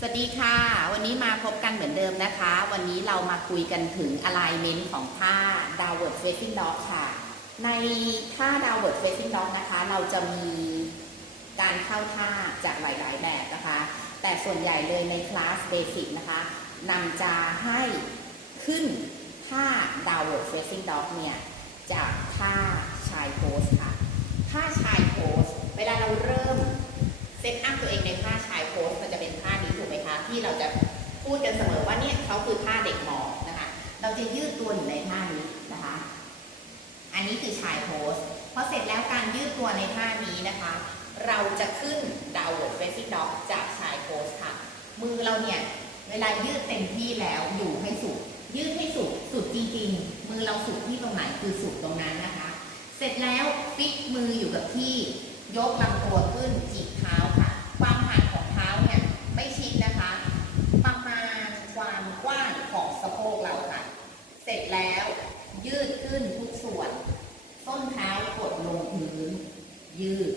สวัสดีค่ะ วันนี้มาพบกันเหมือนเดิมนะคะ วันนี้เรามาคุยกันถึง alignment ของท่า downward facing dog ค่ะ ในท่า downward facing dog นะคะ เราจะมีการเข้าท่าจากหลายๆแบบนะคะ แต่ส่วนใหญ่เลยในคลาส basic นะคะนำจะให้ขึ้นท่า downward facing dog เนี่ยจากท่าชายโพสค่ะท่าชายโพสเวลาเราเริ่มเซตอัพตัวเองในท่าชายโพสมันจะเป็นท่า ที่เราจะพูดกันเสมอว่าเนี่ยเขาคือท่าเด็กหมอบนะคะ เราจะยืดตัวอยู่ในท่านี้นะคะ อันนี้คือชายโพสพอเสร็จแล้วการยืดตัวในท่านี้นะคะ เราจะขึ้น downward facing dog จากชายโพสค่ะ มือเราเนี่ยเวลายืดเต็มที่แล้วอยู่ให้สุด ยืดให้สุดสุดจริงๆ มือเราสุดที่ตรงไหนคือสุดตรงนั้นนะคะ เสร็จแล้วฟิกมืออยู่กับที่ ยกลำตัวขึ้นจีบเท้าค่ะ ความห่านยไม่ชิดนะคะ ประมาณความกว้าง ของสะโพกเราค่ะ เสร็จแล้วยืดขึ้นทุกส่วนส้นเท้ากดลงพื้น ยืด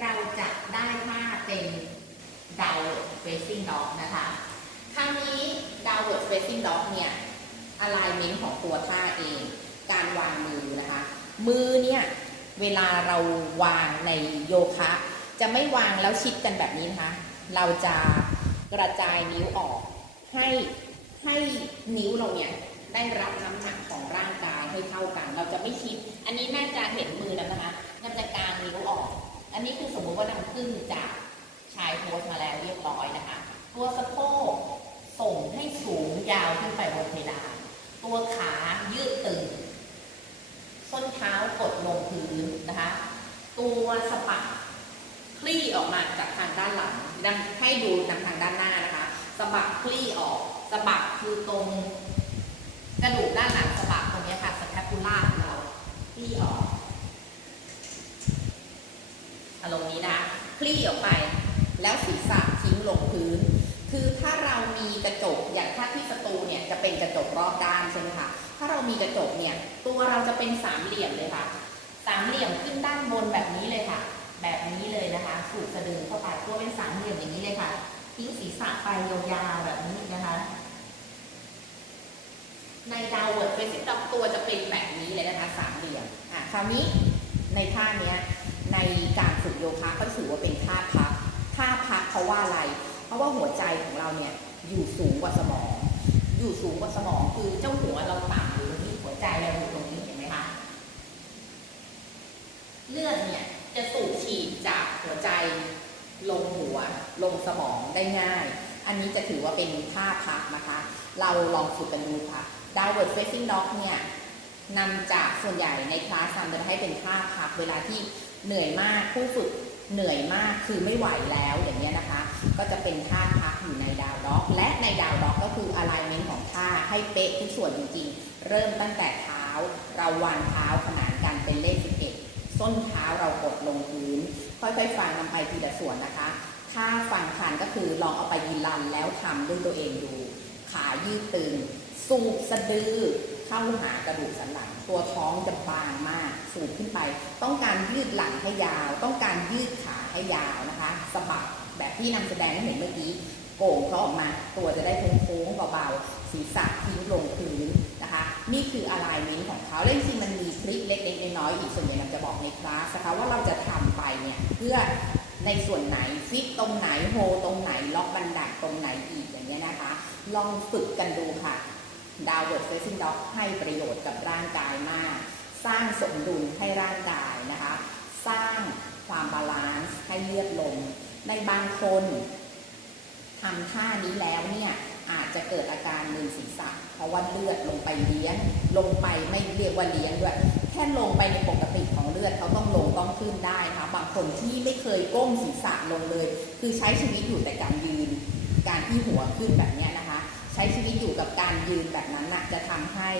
เราจะได้ท่าเป็น downward facing dog นะคะครั้งนี้ downward facing dog เนี่ย alignment ของตัวท่าเอง การวางมือนะคะ มือเนี่ย เวลาเราวางในโยคะ จะไม่วางแล้วชิดกันแบบนี้นะคะ เราจะกระจายนิ้วออก ให้ให้นิ้วเราเนี่ยได้รับน้ำหนักของร่างกายให้เท่ากัน เราจะไม่ชิด อันนี้น่าจะเห็นมือแล้วนะคะน่าจะกางนิ้วออก อันนี้คือสมมุติว่านำขึ้นจากชายโพสมาแล้วเรียบร้อยนะคะ ตัวสะโพกส่งให้สูงยาวขึ้นไปบนเพดาน ตัวขายืดตึง ส้นเท้ากดลงพื้นนะคะ ตัวสะบักคลี่ออกมาจากทางด้านหลังให้ดูนำทางด้านหน้านะคะ สะบักคลี่ออกสะบักคือตรง กระดูกด้านหลังสะบักตรงนี้ค่ะสแคปูล่าของเราคลี่ออกอารมณ์นี้นะคลี่ออกไป แล้วศีรษะทิ้งลงพื้น คือถ้าเรามีกระจกอย่างถ้าที่สตูเนี่ยจะเป็นกระจกรอบด้านใช่ไหมคะถ้าเรามีกระจกเนี่ยตัวเราจะเป็นสามเหลี่ยมเลยค่ะสามเหลี่ยมขึ้นด้านบนแบบนี้เลยค่ะ แบบนี้เลยนะคะ สูดสะดือเข้าไปตัวเป็นสามเหลี่ยมอย่างนี้เลยค่ะ ทิ้งศีรษะไปยาวๆแบบนี้นะคะ ในดาวเวิร์ดเฟสิตอกตัวจะเป็นแบบนี้เลยนะคะสามเหลี่ยมอะคราวนี้ในท่าเนี้ยในการฝึกโยคะก็ถือว่าเป็นท่าพักท่าพักเพราะว่าอะไร เพราะว่าหัวใจของเราเนี่ยอยู่สูงกว่าสมอง อยู่สูงกว่าสมองคือเจ้าหัวเราต่ำอยู่ตรงนี้หัวใจเราอยู่ตรงนี้เห็นไหมคะเลือดเนี่ยจะสูบฉีดจากหัวใจ ลงหัว ลงสมองได้ง่าย อันนี้จะถือว่าเป็นท่าพักนะคะ เราลองฝึกกันดูค่ะ downward facing dog เนี่ยนำจากส่วนใหญ่ในคลาสทำจะให้เป็นท่าพักเวลาที่เหนื่อยมากผู้ฝึกเหนื่อยมากคือไม่ไหวแล้วอย่างเงี้ยนะคะ ก็จะเป็นท่าพักอยู่ในดาวด็อก และในดาวด็อกก็คือ alignment ของท่าให้เป๊ะทุกส่วนจริงๆ เริ่มตั้งแต่เท้า เราวางเท้าขนานกันเป็นเลข11 ส้นเท้าเรากดลงพื้น ค่อยๆฟังนำไปทีละส่วนนะคะ ถ้าฟังทันก็คือลองเอาไปยืนรันแล้วทำด้วยตัวเองดู ขายืดตึง สูบสะดือเข้าหากระดูกสันหลัง ตัวท้องจะบางมาก สูบขึ้นไป ต้องการยืดหลังให้ยาว ต้องการยืดขาให้ยาวนะคะสะบักแบบที่นำแสดงให้เห็นเมื่อกี้โก่งเขาออกมาตัวจะได้โค้งๆเบาๆศีรษะทิ้งลงพื้นนะคะ นี่คือ alignment ของเขาและจริงๆมันมี ลิปเล็กๆน้อยๆอีกส่วนใหญ่เราจะบอกในคลาสนะคะว่าเราจะทำไปเนี่ยเพื่อในส่วนไหนฟิตตรงไหนโฮตรงไหนล็อกบันไดตรงไหนอีกอย่างเงี้ยนะคะ ลองฝึกกันดูค่ะ downward facing dog ให้ประโยชน์กับร่างกายมาก สร้างสมดุลให้ร่างกายนะคะ สร้างความบาลานซ์ให้เลือดลง ในบางคนทำท่านี้แล้วเนี่ยอาจจะเกิดอาการมึนศีรษะ เพราะว่าเลือดลงไปเลี้ยง ลงไปไม่เรียกว่าเลี้ยงด้วย ค่ลงไปในปกติของเลือดเขาต้องลงต้องขึ้นได้นะคะบางคนที่ไม่เคยก้มศีรษะลงเลย คือใช้ชีวิตอยู่แต่การยืน การที่หัวขึ้นแบบนี้นะคะ ใช้ชีวิตอยู่กับการยืนแบบนั้นน่ะจะทำให้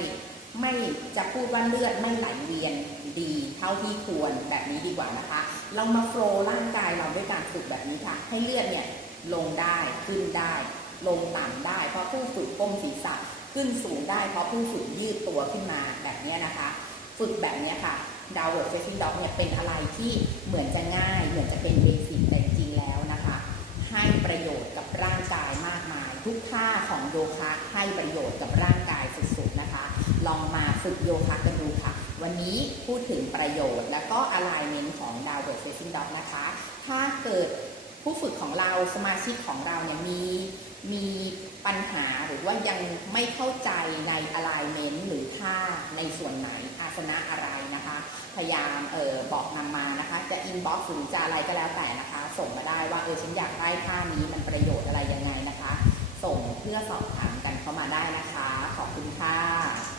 ไม่จะพูดว่าเลือดไม่ไหลเวียนดีเท่าที่ควรแบบนี้ดีกว่านะคะ เรามาโฟล์ร่างกายเราด้วยการฝึกแบบนี้ค่ะ ให้เลือดเนี่ยลงได้ขึ้นได้ ลงต่ำได้ เพราะผู้ฝึกก้มศีรษะขึ้นสูงได้เพราะผู้ฝึกยืดตัวขึ้นมาแบบนี้นะคะ ฝึกแบบนี้ค่ะ downward facing dog เนี่ยเป็นอะไรที่เหมือนจะง่าย เหมือนจะเป็นเบสิกแต่จริงแล้วนะคะ ให้ประโยชน์กับร่างกายมากมาย ทุกท่าของโยคะให้ประโยชน์กับร่างกายสุดๆนะคะ ลองมาฝึกโยคะกันดูค่ะ วันนี้พูดถึงประโยชน์ และก็ alignment ของ downward facing dog นะคะ ถ้าเกิดผู้ฝึกของเราสมาชิกของเราเนี่ยมี มีปัญหาหรือว่ายังไม่เข้าใจใน alignment หรือท่าในส่วนไหนอาสนะอะไรนะคะ พยายามเออบอกนำมานะคะ จะ inbox หรือจะอะไรก็แล้วแต่นะคะ ส่งมาได้ว่าเออฉันอยากได้ท่านี้มันประโยชน์อะไรยังไงนะคะ ส่งเพื่อสอบถามกันเข้ามาได้นะคะ ขอบคุณค่ะ